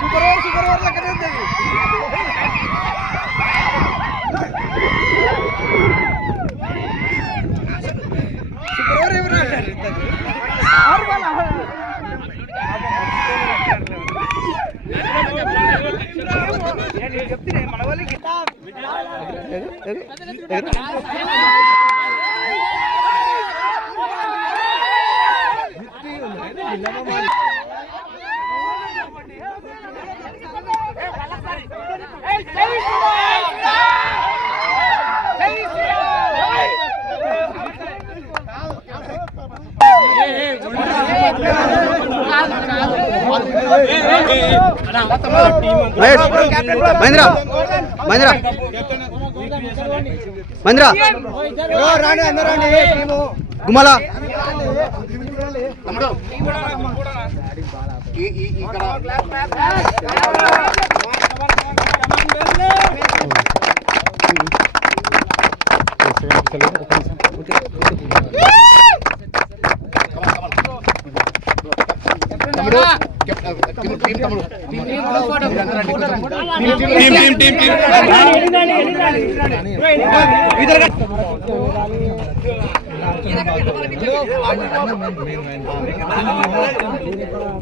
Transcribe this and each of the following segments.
Super over super over లెక్కనే ఉంది. Super over ఎవరు? ఆరు బాల్ చెప్తే మన వాళ్ళకి మహేంద్ర మహేంద్ర మహేంద్ర. రాండి అందరూ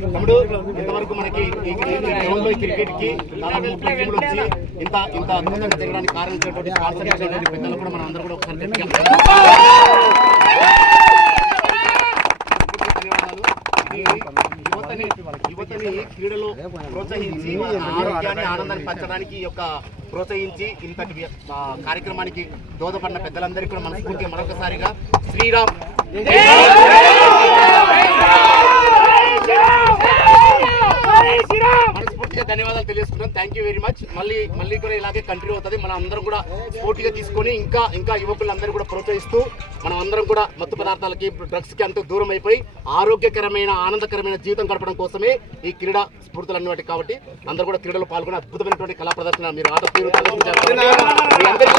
తమ్ముడు ఇంతవరకు మనకి ఈ క్రికెట్కి వచ్చి ఇంత ఇంత అద్భుతంగా జరగడానికి కారణం స్పాన్సర్ చేసినటువంటి పెద్దలు కూడా మనం అందరూ కూడా ఒకసారి గట్టిగా ధన్యవాదాలు. ఇది యువతని యువతని క్రీడలో ప్రోత్సహించి ఆరోగ్యాన్ని ఆనందాన్ని పంచడానికి ఈ యొక్క ప్రోత్సహించి ఇంతటి కార్యక్రమానికి దోదపడిన పెద్దలందరికీ కూడా మనస్ఫూర్తిగా మరొకసారిగా శ్రీరామ్. మనస్ఫూర్తిగా ధన్యవాదాలు తెలియజేసుకుంటాం థ్యాంక్ యూ వెరీ మచ్ మళ్ళీ మళ్ళీ కూడా ఇలాగే కంటిన్యూ అవుతుంది. మనం అందరం కూడా స్పోర్టిగా తీసుకొని ఇంకా ఇంకా యువకులందరూ కూడా ప్రోత్సహిస్తూ మనం అందరం కూడా మత్తు పదార్థాలకి డ్రగ్స్కి అంటూ దూరం అయిపోయి ఆరోగ్యకరమైన ఆనందకరమైన జీవితం గడపడం కోసమే ఈ క్రీడా స్ఫూర్తులు అన్నవాటి కాబట్టి అందరూ కూడా క్రీడలో పాల్గొని అద్భుతమైనటువంటి కళా ప్రదర్శన మీరు ఆట తీరు అందరికీ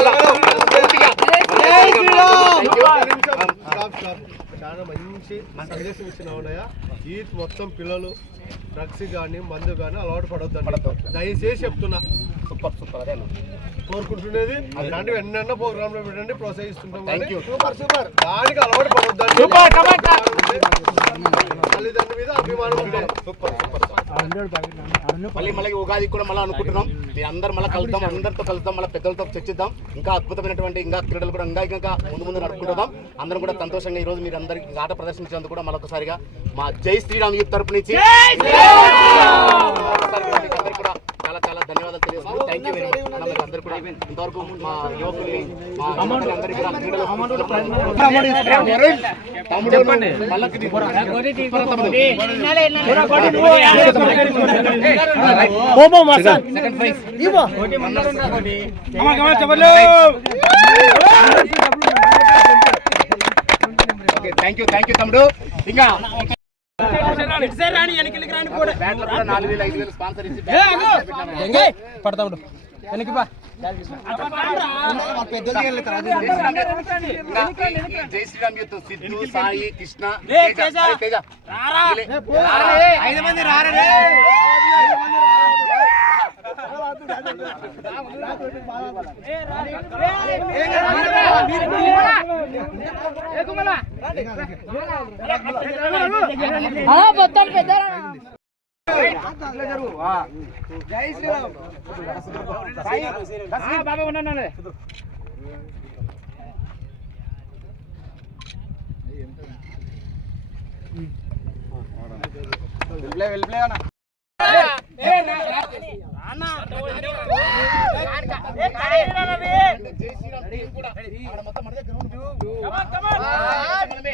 చాలా మంచి సందేశం ఇచ్చిన ఉన్నాయా ఈ మొత్తం పిల్లలు డ్రగ్స్ కానీ మందు కానీ అలవాటు పడొద్దండి. దయచేసి చెప్తున్నా. సూపర్ సూపర్ అదే. కోరుకుంటున్నది అలాంటివి ఎన్నెన్నో ప్రోగ్రామ్లో పెట్టండి ప్రోత్సహిస్తుంటాం. Super super. దానికి అలవాటు పడొద్దండి. తల్లిదండ్రుల మీద అభిమానం సూపర్ సూపర్. మళ్ళీ మళ్ళీ ఉగాది కూడా మళ్ళీ అనుకుంటున్నాం. అందరు మళ్ళీ కలుద్దాం అందరితో కలుద్దాం మళ్ళీ పెద్దలతో చర్చిద్దాం. ఇంకా అద్భుతమైనటువంటి ఇంకా క్రీడలు కూడా ఇంకా ఇంకా ముందు ముందు నడుపుకుంటున్నాం. అందరం కూడా సంతోషంగా ఈ రోజు మీరు అందరికి ఆట ప్రదర్శించినందుకు కూడా మరొకసారిగా మా జై శ్రీరామ్ యూత్ తరపు నుంచి. కూడా ధన్యవాదాలు తెలియజేస్తున్నాను థ్యాంక్ యూ వెరీ మచ్ మీకు అందరూ కూడా ఇంతవరకు మా యువకుల్ని మా యువకులందరికీ కూడా క్రీడలో తమ్ముడు పల్లకి తీసుకో. తమ్ముడు. Okay thank you thank you తమ్ముడు ఇంకా పడతాడు వెనక్కి పెద్దలు జై శ్రీరామ్ సిద్ధు సాయి కృష్ణ ఐదు మంది రారే మొత్తం పెద్ద జై శ్రీరామ్ బాబా ఉన్నాను వెళ్ళే వెళ్ళే అన్న జై శ్రీరామ్ టీం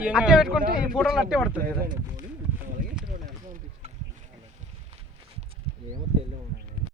అట్టే పెట్టుకుంటే ఈ ఫోటోలు అట్టే పడుతుంది